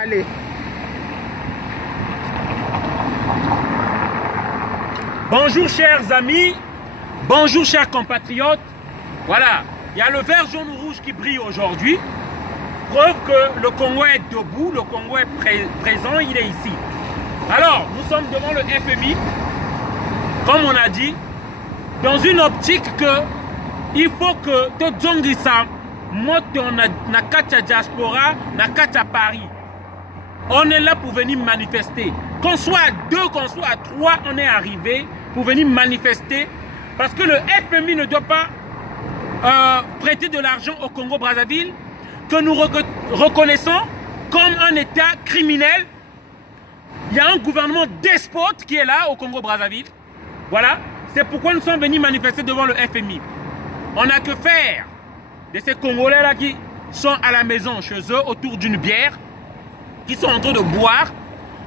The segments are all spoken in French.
Allez. Bonjour chers amis, bonjour chers compatriotes. Voilà, il y a le vert jaune ou rouge qui brille aujourd'hui. Preuve que le Congo est debout, le Congo est présent, il est ici. Alors, nous sommes devant le FMI, comme on a dit, dans une optique que il faut que tout Zongisa monte na kacha diaspora, na kacha Paris. On est là pour venir manifester. Qu'on soit à 2, qu'on soit à 3, on est arrivé pour venir manifester. Parce que le FMI ne doit pas prêter de l'argent au Congo-Brazzaville, que nous reconnaissons comme un État criminel. Il y a un gouvernement despote qui est là au Congo-Brazzaville. Voilà. C'est pourquoi nous sommes venus manifester devant le FMI. On n'a que faire de ces Congolais-là qui sont à la maison chez eux autour d'une bière, qui sont en train de boire,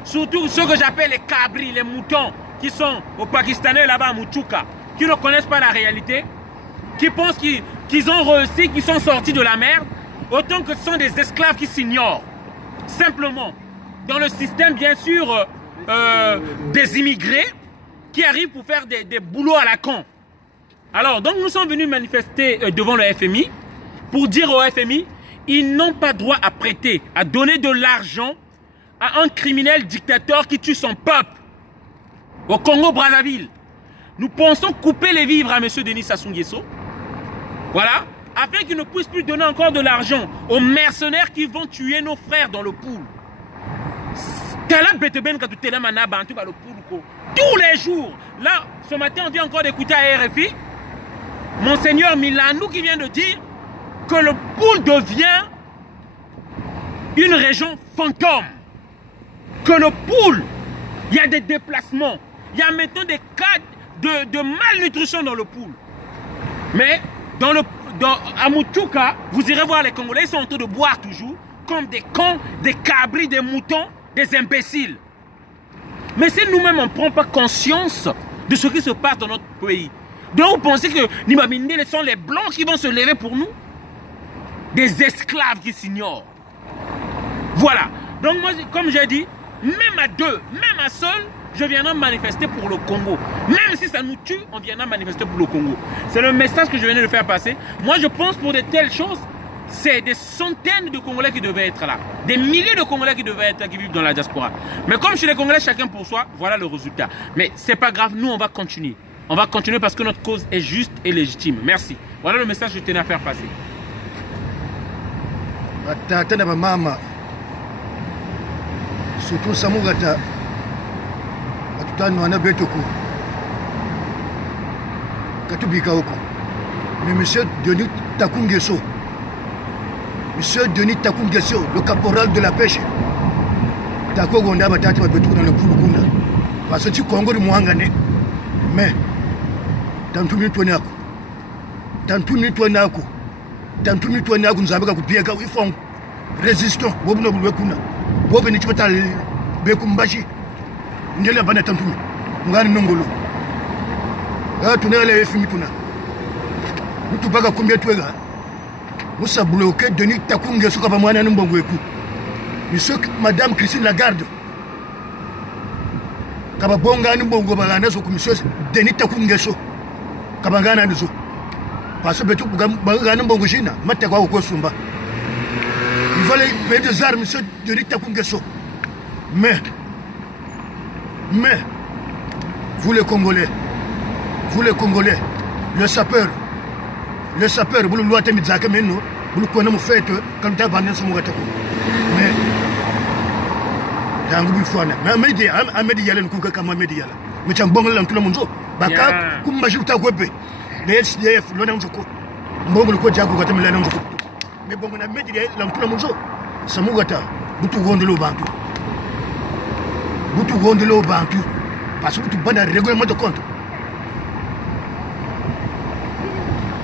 surtout ceux que j'appelle les cabris, les moutons, qui sont au Pakistanais là-bas à Muchuka, qui ne connaissent pas la réalité, qui pensent qu'ils ont réussi, qu'ils sont sortis de la merde, autant que ce sont des esclaves qui s'ignorent. Simplement, dans le système, bien sûr, des immigrés qui arrivent pour faire des boulots à la con. Alors, donc nous sommes venus manifester devant le FMI pour dire au FMI, ils n'ont pas droit à prêter, à donner de l'argent à un criminel dictateur qui tue son peuple. Au Congo-Brazzaville, nous pensons couper les vivres à M. Denis Sassou Nguesso. Voilà, afin qu'il ne puisse plus donner encore de l'argent aux mercenaires qui vont tuer nos frères dans le pool. Tous les jours. Là, ce matin, on vient encore d'écouter à RFI Monseigneur Milanou qui vient de dire que le pool devient une région fantôme. Que le pool, il y a des déplacements. Il y a maintenant des cas de malnutrition dans le pool. Mais à Muchuka, vous irez voir les Congolais, ils sont en train de boire toujours comme des cons, des cabris, des moutons, des imbéciles. Mais si nous-mêmes on ne prend pas conscience de ce qui se passe dans notre pays, donc vous pensez que Nimaminde sont les blancs qui vont se lever pour nous? Des esclaves qui s'ignorent. Voilà. Donc moi, comme j'ai dit, même à 2, même à seul, je viendrai manifester pour le Congo. Même si ça nous tue, on viendra manifester pour le Congo. C'est le message que je venais de faire passer. Moi, je pense pour de telles choses, c'est des centaines de Congolais qui devaient être là. Des milliers de Congolais qui devaient être là, qui vivent dans la diaspora. Mais comme chez les Congolais, chacun pour soi, voilà le résultat. Mais c'est pas grave, nous, on va continuer. On va continuer parce que notre cause est juste et légitime. Merci. Voilà le message que je tenais à faire passer. Tata na mama surtout samugata atutano ana betoko katubika oko mais monsieur Denis Sassou Nguesso, monsieur Denis Sassou Nguesso, le caporal de la pêche tako gonda batati babetuko na le kulukunda parce que tu Congo de muangane mais tantu mitwenako tantu mitwenako nzabeka kupieka ifong résistant bobuno bulwekuna bobeni chipatal bekumbashi ndele bana tantu ngani nongolo tunele FMI kuna mutubaka kumbia twega musa bloqué Denis Sassou Nguesso kaba mwana mbongo eku monsieur madame Christine Lagarde kaba bonga ni mbongo bagana zo ku monsieur Denis Sassou Nguesso kaba ngana nizo parce que tout bagana mbongo jina matekwa ko sumba il fallait payer des armes monsieur Denis Sassou Nguesso mais vous les Congolais, le sapeur, vous le loitez mitzaka meno, vous le connaissez fait comme tu as banné son mouratako. Mais, dans le fouane, mais à Médial, comme Médial. Mais tu as un bon lang tout le monde. Baka, comme Majuta Webe, les SDF, l'Onanjoko. Bon, le Kodja, vous avez mis l'Onanjoko. Mais bon, on a Médial, lang tout le monde. Samougata, vous tout rond de l'eau bantu. Vous tout rond de l'eau bantu. Parce que tu vas dans le règlement de compte.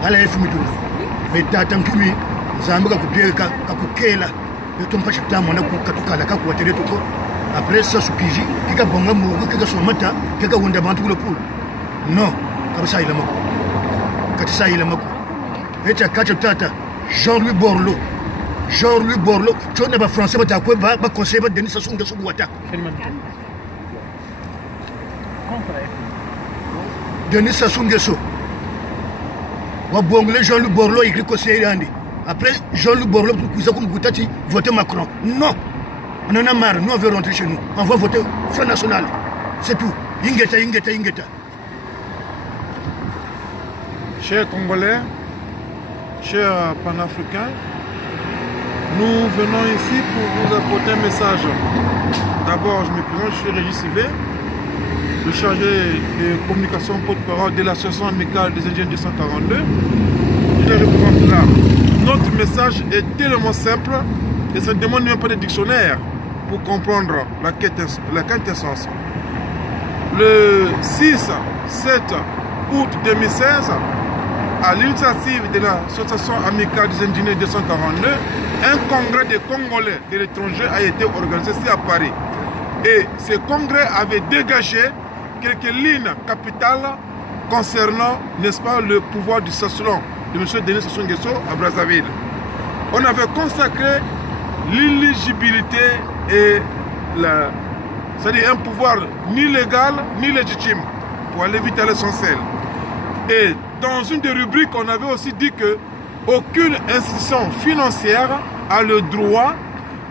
Ala FMI tout. Mais t'attends tout lui. Zambaka kupieka kakukela. Yoto mpasha tamu na kukatukala kakuwatere tuko. Après ça sukiji kika bonga mugu kika somata kika wunda bantu le pool. Non, kabisa ila mako. Katisa ila mako. Echa kacha tata Jean-Louis Borloo. Jean-Louis Borloo, tu es un français, tu as conseillé Denis Sassou Nguesso Ouattara. Denis Sassou Nguesso. Jean-Louis Borloo écrit conseiller Andy. Après, Jean-Louis Borloo, voter Macron. Non. On en a marre. Nous, on veut rentrer chez nous. On va voter Front National. C'est tout. Ingeta, Ingeta, Ingeta. Chers Congolais, chers panafricains, nous venons ici pour vous apporter un message. D'abord, je me présente, je suis Régis Sivé, le chargé de communication porte-parole de l'association amicale des Indiens 242. Je les représente là. Notre message est tellement simple et ça ne demande même pas de dictionnaire pour comprendre la quintessence. Le 6-7 août 2016, à l'initiative de l'association amicale des Indiens 242, un congrès des Congolais de l'étranger a été organisé ici à Paris. Et ce congrès avait dégagé quelques lignes capitales concernant, n'est-ce pas, le pouvoir du Sassoulon, de M. Denis Sassou Nguesso à Brazzaville. On avait consacré l'illégibilité et c'est-à-dire un pouvoir ni légal ni légitime, pour aller vite à l'essentiel. Et dans une des rubriques, on avait aussi dit que aucune institution financière a le droit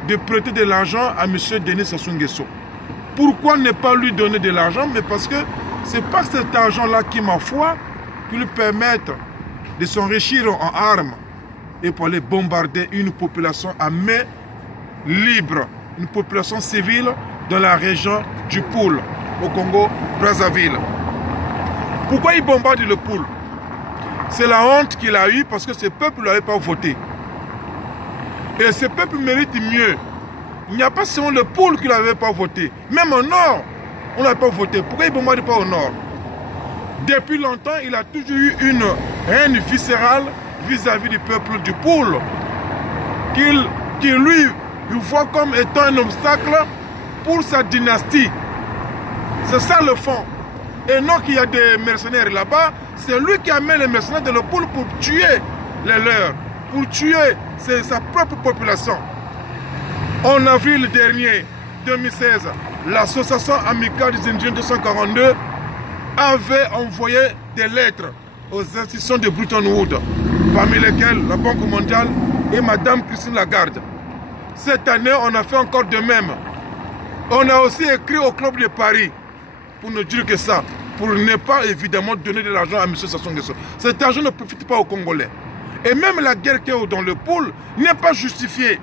de prêter de l'argent à M. Denis Sassou Nguesso. Pourquoi ne pas lui donner de l'argent? Mais parce que c'est pas cet argent-là qui, ma foi, qui lui permette de s'enrichir en armes et pour aller bombarder une population à main libre, une population civile dans la région du Poul, au Congo-Brazzaville. Pourquoi il bombarde le Poul? C'est la honte qu'il a eue parce que ce peuple n'avait pas voté. Et ce peuple mérite mieux. Il n'y a pas seulement le Poul qui n'avait pas voté. Même au nord, on n'a pas voté. Pourquoi il ne bombarde pas au nord? Depuis longtemps, il a toujours eu une haine viscérale vis-à-vis du peuple du Poul, qui lui, il voit comme étant un obstacle pour sa dynastie. C'est ça le fond. Et non qu'il y a des mercenaires là-bas, c'est lui qui amène les mercenaires dans le Poul pour tuer les leurs, pour tuer sa propre population. En avril dernier, 2016, l'association amicale des Indiens 242 avait envoyé des lettres aux institutions de Bretton Woods, parmi lesquelles la Banque mondiale et Mme Christine Lagarde. Cette année, on a fait encore de même. On a aussi écrit au Club de Paris, pour ne dire que ça, pour ne pas évidemment donner de l'argent à M. Sassou Nguesso. Cet argent ne profite pas aux Congolais. Et même la guerre qui est dans le Poul n'est pas justifiée.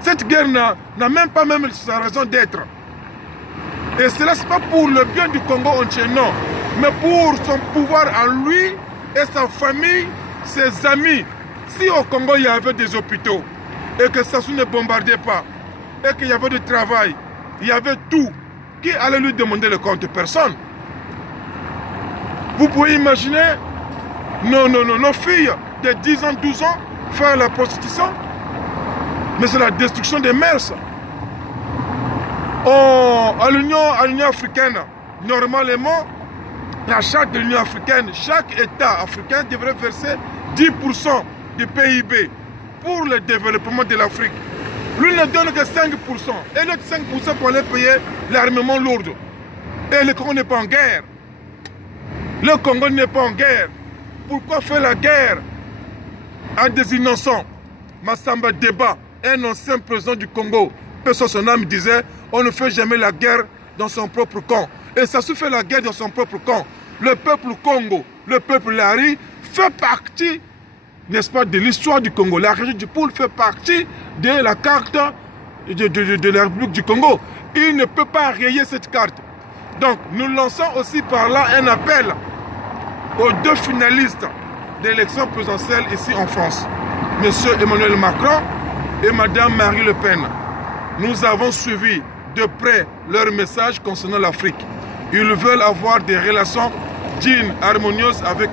Cette guerre n'a même pas sa raison d'être. Et cela, ce n'est pas pour le bien du Congo entier, non. Mais pour son pouvoir à lui et sa famille, ses amis. Si au Congo, il y avait des hôpitaux, et que Sassou ne bombardait pas, et qu'il y avait du travail, il y avait tout, qui allait lui demander le compte? Personne. Vous pouvez imaginer nos filles de 10 ans, 12 ans faire la prostitution? Mais c'est la destruction des mœurs. À l'Union africaine, normalement, la charte de l'Union africaine, chaque État africain devrait verser 10% du PIB pour le développement de l'Afrique. Lui ne donne que 5%. Et l'autre 5% pour aller payer l'armement lourd. Et le Congo n'est pas en guerre. Le Congo n'est pas en guerre. Pourquoi faire la guerre à des innocents? Massamba Deba, un ancien président du Congo, personne son âme disait, on ne fait jamais la guerre dans son propre camp. Et ça se fait la guerre dans son propre camp. Le peuple Congo, le peuple Lari fait partie, n'est-ce pas, de l'histoire du Congo. La région du Poul fait partie de la carte de la République du Congo. Il ne peut pas rayer cette carte. Donc nous lançons aussi par là un appel aux deux finalistes de l'élection présidentielle ici en France, M. Emmanuel Macron et Mme Marine Le Pen. Nous avons suivi de près leur message concernant l'Afrique. Ils veulent avoir des relations dignes, harmonieuses avec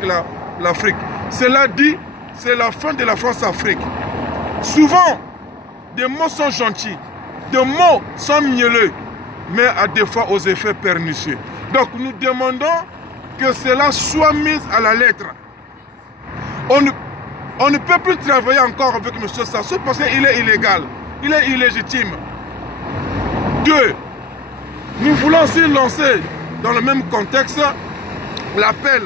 l'Afrique. Cela dit, c'est la fin de la France-Afrique. Souvent, des mots sont gentils, des mots sont mielleux, mais à des fois aux effets pernicieux. Donc nous demandons que cela soit mis à la lettre. On ne peut plus travailler encore avec M. Sassou parce qu'il est illégal. Il est illégitime. 2. Nous voulons aussi lancer dans le même contexte l'appel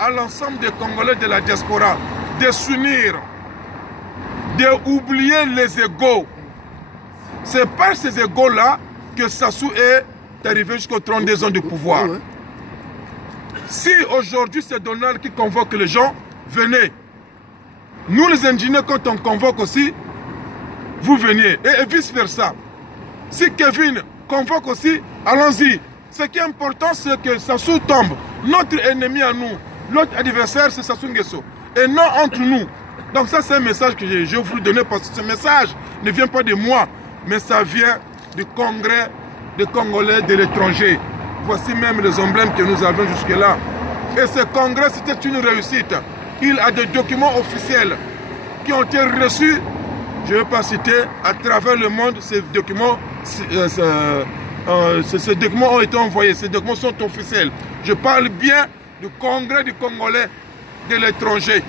à l'ensemble des Congolais de la diaspora de s'unir, d'oublier les égos. C'est par ces égos-là que Sassou est arrivé jusqu'au 32 ans de pouvoir. Si aujourd'hui c'est Donald qui convoque les gens, venez. Nous les ingénieurs, quand on convoque aussi, vous veniez. Et vice-versa. Si Kevin convoque aussi, allons-y. Ce qui est important, c'est que Sassou tombe. Notre ennemi à nous, l'autre adversaire, c'est Sassou Nguesso. Et non entre nous. Donc ça, c'est un message que je vais vous donner parce que ce message ne vient pas de moi, mais ça vient du Congrès des Congolais de l'étranger. Voici même les emblèmes que nous avons jusque-là. Et ce congrès, c'était une réussite. Il a des documents officiels qui ont été reçus, je ne vais pas citer, à travers le monde. Ces documents ont été envoyés, ces documents sont officiels. Je parle bien du Congrès du Congolais de l'étranger,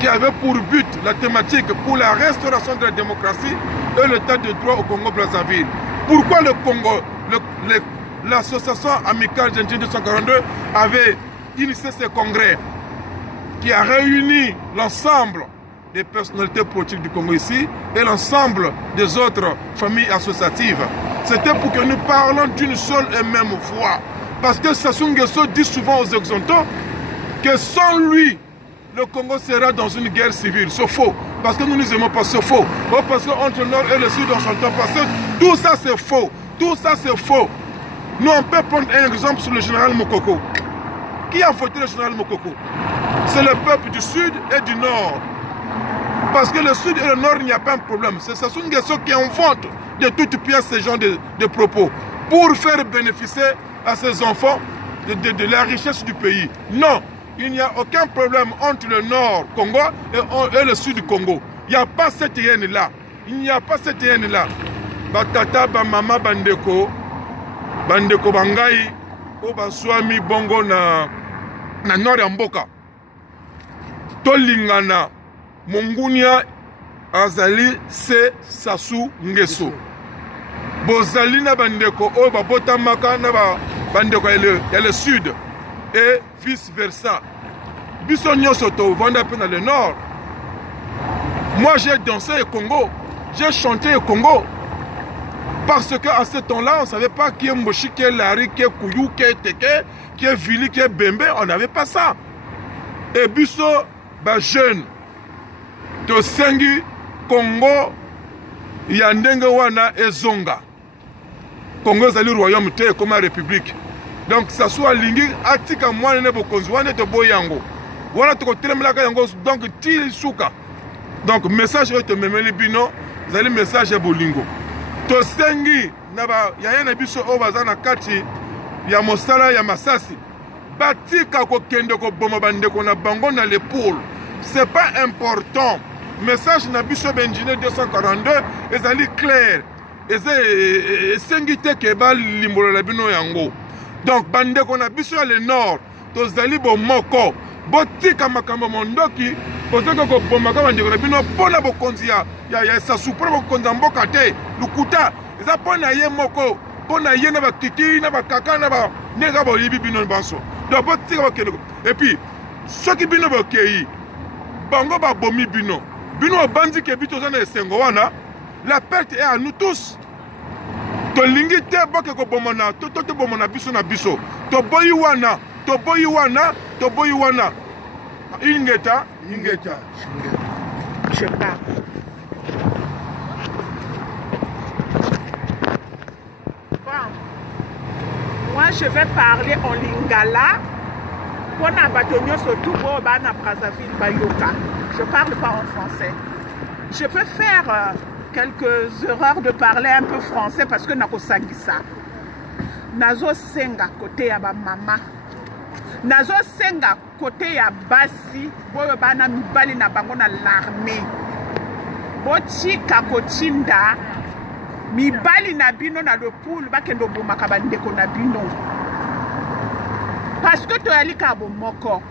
qui avait pour but la thématique pour la restauration de la démocratie et l'état de droit au Congo-Brazzaville. Pourquoi le Congo, l'association amicale Genji 242 avait initié ce congrès qui a réuni l'ensemble des personnalités politiques du Congo ici et l'ensemble des autres familles associatives. C'était pour que nous parlions d'une seule et même voix. Parce que Sassou Nguesso dit souvent aux Occidentaux que sans lui, le Congo sera dans une guerre civile. C'est faux. Parce que nous ne nous aimons pas, c'est faux. Parce qu'entre le Nord et le Sud, on s'entend pas. Tout ça, c'est faux. Tout ça, c'est faux. Nous, on peut prendre un exemple sur le général Mokoko. Qui a voté le général Mokoko? C'est le peuple du Sud et du Nord. Parce que le Sud et le Nord, il n'y a pas un problème. C'est Sassou Nguesso qui invente de toutes pièces ce genre de propos pour faire bénéficier à ses enfants de la richesse du pays. Non, il n'y a aucun problème entre le Nord Congo et le Sud du Congo. Il n'y a pas cette haine-là. Il n'y a pas cette haine-là. Batata, bamama, bandeko, bandeko bangai, obaswami bongo na Nord ya mboka. Tolingana, Mongunia azali se Sassou Nguesso. Bozali na bandeko o babota maka na bandeko ya le Sud et vice versa. Biso nyonso to vanda pe dans le Nord. Moi j'ai dansé au Congo, j'ai chanté au Congo. Parce qu'à ce temps-là, on ne savait pas qui est Moshi, qui est Larry, qui est Kouyou, qui est Teke, qui est Vili, qui est Bembe. On n'avait pas ça. Et biso, bah jeune, to sengi Congo, Yandenge wana et Zonga. Congo c'est le royaume te comme la république. Donc ça soit lingi atika mwana ne bokonzwane to boyango. Wana to kotremla ka yango donc ti suka. Donc message est memeli bino, zali message ya bolingo. To sengi naba yaya na biso o bazana kati ya mosala ya masasi. Batika ko kende ko boma bandeko na bango na l'épaule. C'est pas important. Message na biso benjine 242 ezali clair. Sengi te ke ba limbolo la bino yango. Donc bandeko na biso ya le nord to zali bo moko. Botika makambo mondoki ozaka ko boma ka bandeko na bino pona bokonzi ya Sassou pona bokonzi mboka te lukuta eza pona ye moko pona ye na bakiki na bakaka na ba nega bo libi bino banso. Donc botika bakelo. Et puis soki bino bokei bango ba bomi bino. Bino bandi ke bito zana esengo wana, la perte est à nous tous. To lingi te boke ko bomona, to bomona biso na biso. To boyi wana, to boyi wana, to boyi wana. Ingeta. Je parle. Bon. Moi je vais parler en lingala. Pona batonyo surtout bo bana Brazzaville bayoka. Je parle pas en français. Je peux faire quelques erreurs de parler un peu français parce que nako sangisa. Nazo senga côté ya ba mama. Nazo senga côté ya basi boyo bana mibali na bango na l'armée. Bochika kochinda mibali na bino na le pool bakendo bomaka bandeko na bino. Parce que to yali ka bomoko.